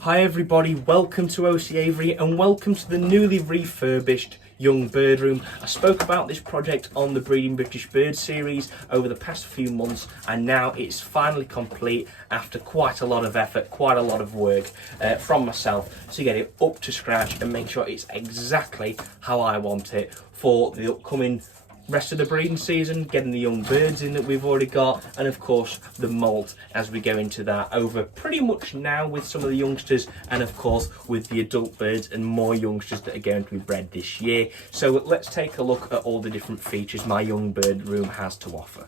Hi everybody, welcome to OC Aviary and welcome to the newly refurbished Young Bird Room. I spoke about this project on the Breeding British Bird series over the past few months, and now it's finally complete after quite a lot of effort, quite a lot of work from myself to get it up to scratch and make sure it's exactly how I want it for the upcoming rest of the breeding season, getting the young birds in that we've already got, and of course the molt as we go into that over pretty much now with some of the youngsters, and of course with the adult birds and more youngsters that are going to be bred this year. So let's take a look at all the different features my young bird room has to offer.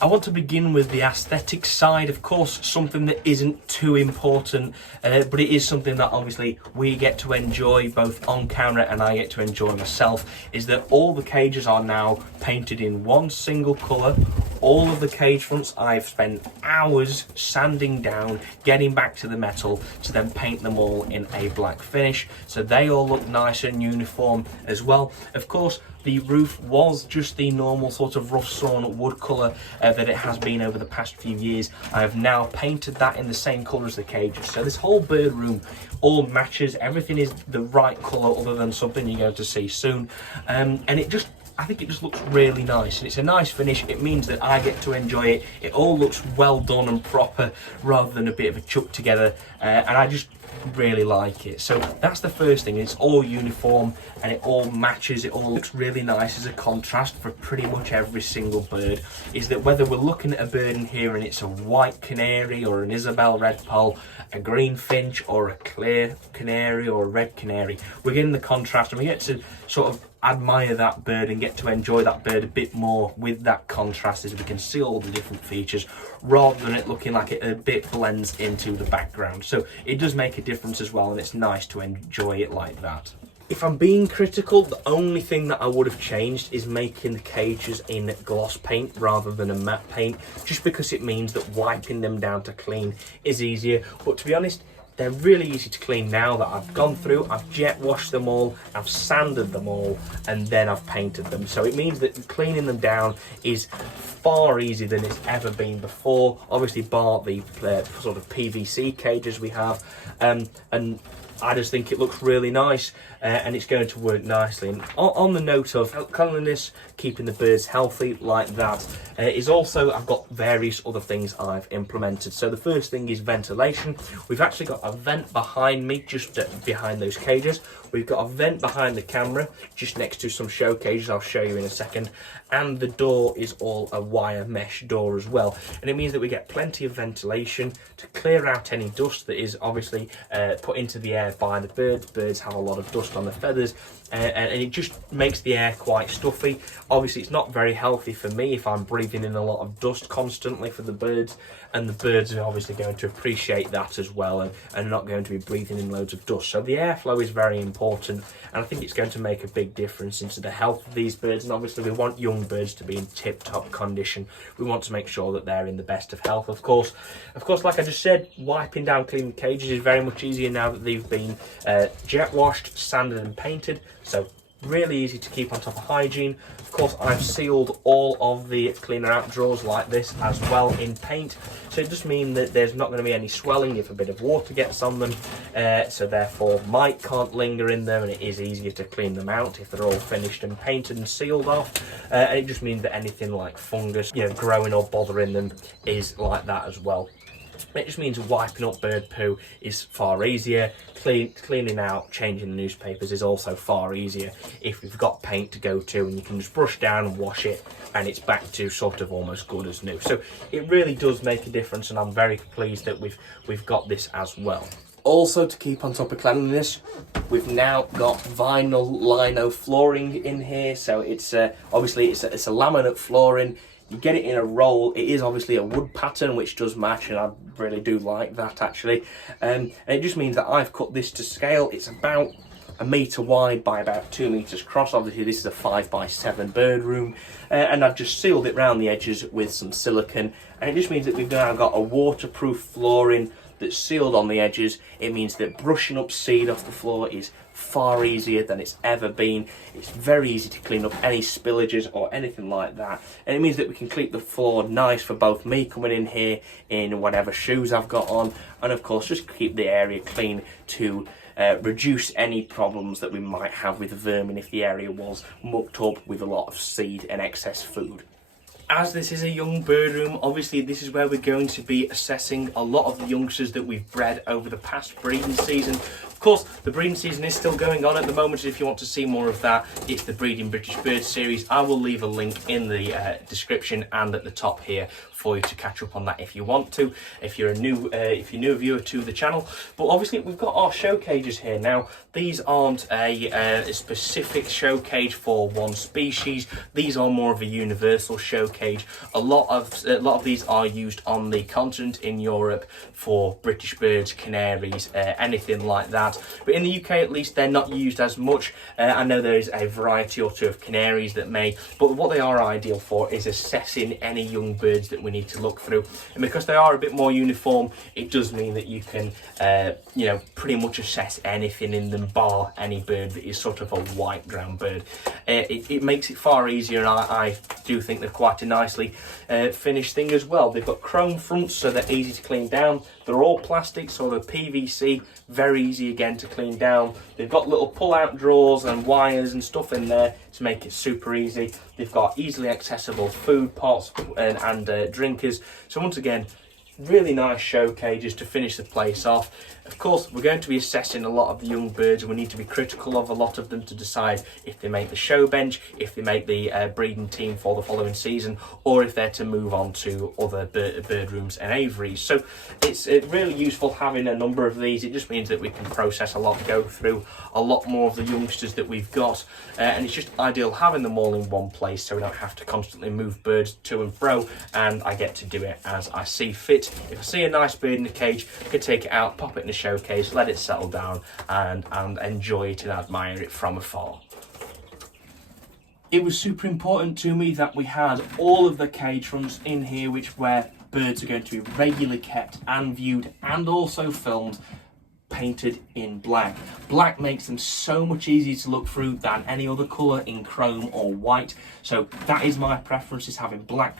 I want to begin with the aesthetic side, of course, something that isn't too important, but it is something that obviously we get to enjoy both on camera and I get to enjoy myself, is that all the cages are now painted in one single colour. All of the cage fronts I've spent hours sanding down, getting back to the metal to then paint them all in a black finish, so they all look nice and uniform as well. Of course, the roof was just the normal sort of rough sawn wood colour that it has been over the past few years. I have now painted that in the same colour as the cages. So this whole bird room all matches, everything is the right colour other than something you're going to see soon. And I think it just looks really nice, and it's a nice finish. It means that I get to enjoy it. It all looks well done and proper rather than a bit of a chuck together, and I just really like it. So that's the first thing. It's all uniform and it all matches. It all looks really nice as a contrast for pretty much every single bird. Is that whether we're looking at a bird in here and it's a white canary or an Isabel redpoll, a green finch or a clear canary or a red canary, we're getting the contrast and we get to sort of admire that bird and get to enjoy that bird a bit more with that contrast, as we can see all the different features rather than it looking like it a bit blends into the background. So it does make a difference as well, and it's nice to enjoy it like that. If I'm being critical, the only thing that I would have changed is making the cages in gloss paint rather than a matte paint, just because it means that wiping them down to clean is easier. But to be honest, they're really easy to clean now that I've gone through. I've jet washed them all, I've sanded them all, and then I've painted them. So it means that cleaning them down is far easier than it's ever been before. Obviously bar the sort of PVC cages we have, and I just think it looks really nice, and it's going to work nicely. And on the note of cleanliness, keeping the birds healthy like that, is also I've got various other things I've implemented. So the first thing is ventilation. We've actually got a vent behind me, just behind those cages. We've got a vent behind the camera, just next to some show cages I'll show you in a second. And the door is all a wire mesh door as well. And it means that we get plenty of ventilation to clear out any dust that is obviously put into the air by the birds. Birds have a lot of dust on the feathers, and it just makes the air quite stuffy. Obviously it's not very healthy for me if I'm breathing in a lot of dust constantly for the birds, and the birds are obviously going to appreciate that as well, and not going to be breathing in loads of dust. So the airflow is very important, and I think it's going to make a big difference into the health of these birds. And obviously we want young birds to be in tip-top condition. We want to make sure that they're in the best of health. Of course, like I just said, wiping down clean cages is very much easier now that they've been jet washed, sanded and painted. So really easy to keep on top of hygiene. Of course, I've sealed all of the cleaner out drawers like this as well in paint, so it just means that there's not going to be any swelling if a bit of water gets on them, so therefore mite can't linger in them, and it is easier to clean them out if they're all finished and painted and sealed off. And it just means that anything like fungus, growing or bothering them is like that as well. It just means wiping up bird poo is far easier. Cleaning out, changing the newspapers is also far easier if we've got paint to go to, and you can just brush down and wash it and it's back to sort of almost good as new. So it really does make a difference, and I'm very pleased that we've got this as well. Also, to keep on top of cleanliness, we've now got vinyl lino flooring in here. So it's obviously it's a laminate flooring. You get it in a roll. It is obviously a wood pattern, which does match, and I really do like that actually. And it just means that I've cut this to scale. It's about a metre wide by about 2 metres across. Obviously this is a 5x7 bird room, and I've just sealed it round the edges with some silicone, and it just means that we've now got a waterproof flooring that's sealed on the edges. It means that brushing up seed off the floor is far easier than it's ever been. It's very easy to clean up any spillages or anything like that, and it means that we can keep the floor nice for both me coming in here in whatever shoes I've got on, and of course just keep the area clean to reduce any problems that we might have with vermin if the area was mucked up with a lot of seed and excess food. As this is a young bird room, obviously this is where we're going to be assessing a lot of the youngsters that we've bred over the past breeding season. Of course, the breeding season is still going on at the moment, and if you want to see more of that, it's the Breeding British Birds series. I will leave a link in the description and at the top here for you to catch up on that if you want to, if you're a new viewer to the channel. But obviously we've got our show cages here. Now, these aren't a specific show cage for one species. These are more of a universal show cage. A lot of these are used on the continent in Europe for British birds, canaries, anything like that. But in the UK, at least, they're not used as much. I know there is a variety or two of canaries that may, but what they are ideal for is assessing any young birds that we need to look through. And because they are a bit more uniform, it does mean that you can, pretty much assess anything in them, bar any bird that is sort of a white ground bird. It makes it far easier, and I do think they're quite a nicely finished thing as well. They've got chrome fronts, so they're easy to clean down. They're all plastic, so they're PVC, very easy again to clean down. They've got little pull-out drawers and wires and stuff in there to make it super easy. They've got easily accessible food pots and drinkers. So once again, really nice show cages to finish the place off. Of course, we're going to be assessing a lot of the young birds, and we need to be critical of a lot of them to decide if they make the show bench, if they make the breeding team for the following season, or if they're to move on to other bird rooms and aviaries. So it's really useful having a number of these. It just means that we can process a lot, go through a lot more of the youngsters that we've got, and it's just ideal having them all in one place so we don't have to constantly move birds to and fro, and I get to do it as I see fit. If I see a nice bird in the cage, I can take it out, pop it in the showcase, let it settle down, and enjoy it and admire it from afar. It was super important to me that we had all of the cage fronts in here, where birds are going to be regularly kept and viewed and also filmed, painted in black. Black makes them so much easier to look through than any other colour in chrome or white. So that is my preference, is having black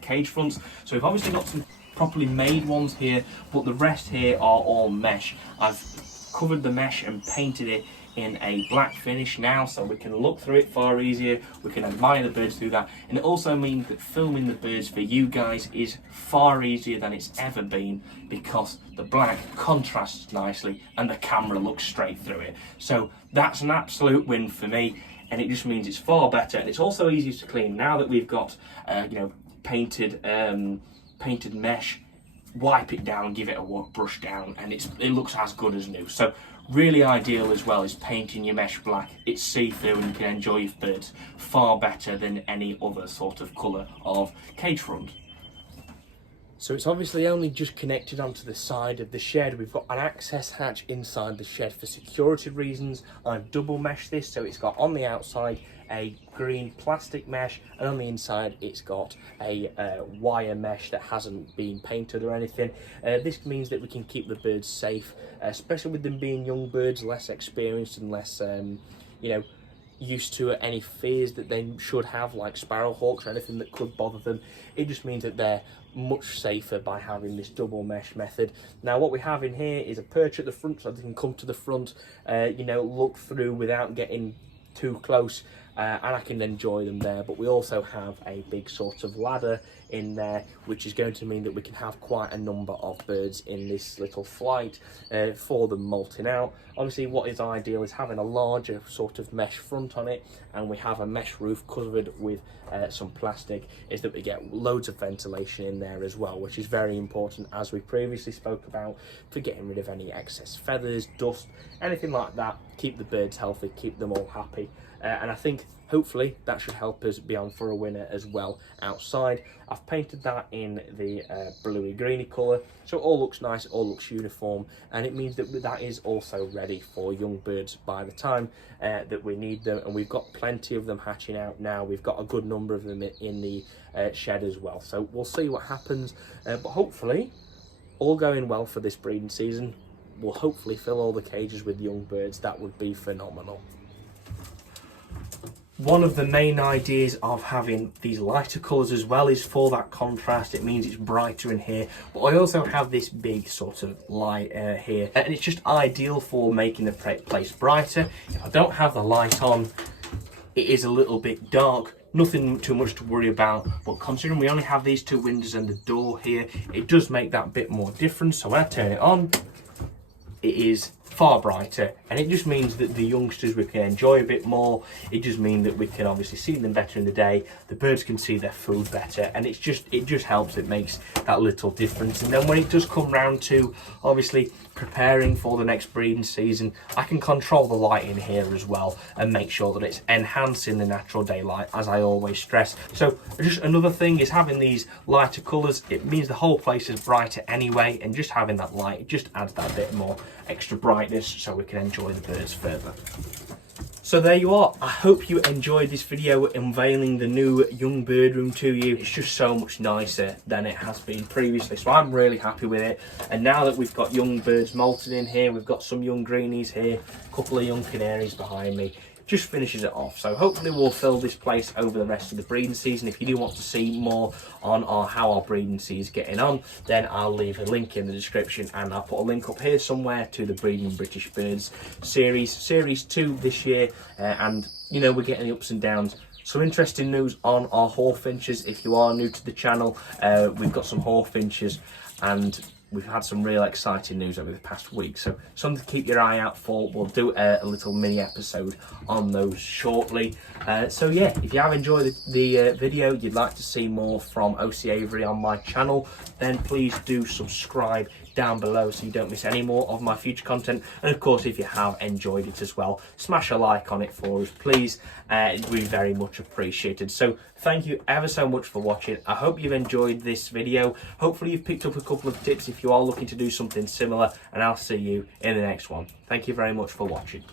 cage fronts. So we've obviously got some properly made ones here, but the rest here are all mesh. I've covered the mesh and painted it in a black finish now, so we can look through it far easier, we can admire the birds through that, and it also means that filming the birds for you guys is far easier than it's ever been, because the black contrasts nicely and the camera looks straight through it. So that's an absolute win for me, and it just means it's far better, and it's also easier to clean now that we've got painted mesh. Wipe it down, give it a brush down, and it looks as good as new. So really ideal as well is painting your mesh black. It's see-through and you can enjoy your birds far better than any other sort of colour of cage front. So it's obviously only just connected onto the side of the shed. We've got an access hatch inside the shed for security reasons. I've double meshed this, so it's got on the outside a green plastic mesh, and on the inside it's got a wire mesh that hasn't been painted or anything. This means that we can keep the birds safe, especially with them being young birds, less experienced and less used to any fears that they should have, like sparrowhawks or anything that could bother them. It just means that they're much safer by having this double mesh method. Now what we have in here is a perch at the front, so they can come to the front, look through without getting too close, and I can enjoy them there. But we also have a big sort of ladder in there, which is going to mean that we can have quite a number of birds in this little flight for them molting out. Obviously what is ideal is having a larger sort of mesh front on it, and we have a mesh roof covered with some plastic, is that we get loads of ventilation in there as well, which is very important, as we previously spoke about, for getting rid of any excess feathers, dust, anything like that. Keep the birds healthy, keep them all happy, and I think hopefully that should help us be on for a winner as well outside. I've painted that in the bluey greeny colour, so it all looks nice, it all looks uniform, and it means that that is also ready for young birds by the time that we need them. And we've got plenty of them hatching out now. We've got a good number of them in the shed as well, so we'll see what happens, but hopefully all going well for this breeding season, we'll hopefully fill all the cages with young birds. That would be phenomenal. One of the main ideas of having these lighter colours as well is for that contrast. It means it's brighter in here, but I also have this big sort of light here, and it's just ideal for making the place brighter. If I don't have the light on, it is a little bit dark. Nothing too much to worry about, but considering we only have these two windows and the door here, it does make that bit more difference. So when I turn it on, it is far brighter, and it just means that the youngsters, we can enjoy a bit more. It just means that we can obviously see them better in the day, the birds can see their food better, and it just helps. It makes that little difference. And then when it does come round to obviously preparing for the next breeding season, I can control the light in here as well and make sure that it's enhancing the natural daylight, as I always stress. So just another thing is having these lighter colours. It means the whole place is brighter anyway, and just having that light, it just adds that bit more extra brightness so we can enjoy the birds further. So there you are. I hope you enjoyed this video unveiling the new young bird room to you. It's just so much nicer than it has been previously, so I'm really happy with it. And now that we've got young birds molted in here, we've got some young greenies here, a couple of young canaries behind me, just finishes it off. So hopefully we'll fill this place over the rest of the breeding season. If you do want to see more on how our breeding season is getting on, then I'll leave a link in the description, and I'll put a link up here somewhere to the Breeding British Birds series 2 this year. And you know, we're getting the ups and downs. Some interesting news on our hawfinches. If you are new to the channel, we've got some hawfinches, and we've had some real exciting news over the past week, so something to keep your eye out for. We'll do a little mini episode on those shortly. So yeah, if you have enjoyed the video, you'd like to see more from OC Avery on my channel, then please do subscribe down below so you don't miss any more of my future content. And of course, if you have enjoyed it as well, smash a like on it for us, please. It'd be very much appreciated. So thank you ever so much for watching. I hope you've enjoyed this video. Hopefully you've picked up a couple of tips if you are looking to do something similar, and I'll see you in the next one. Thank you very much for watching.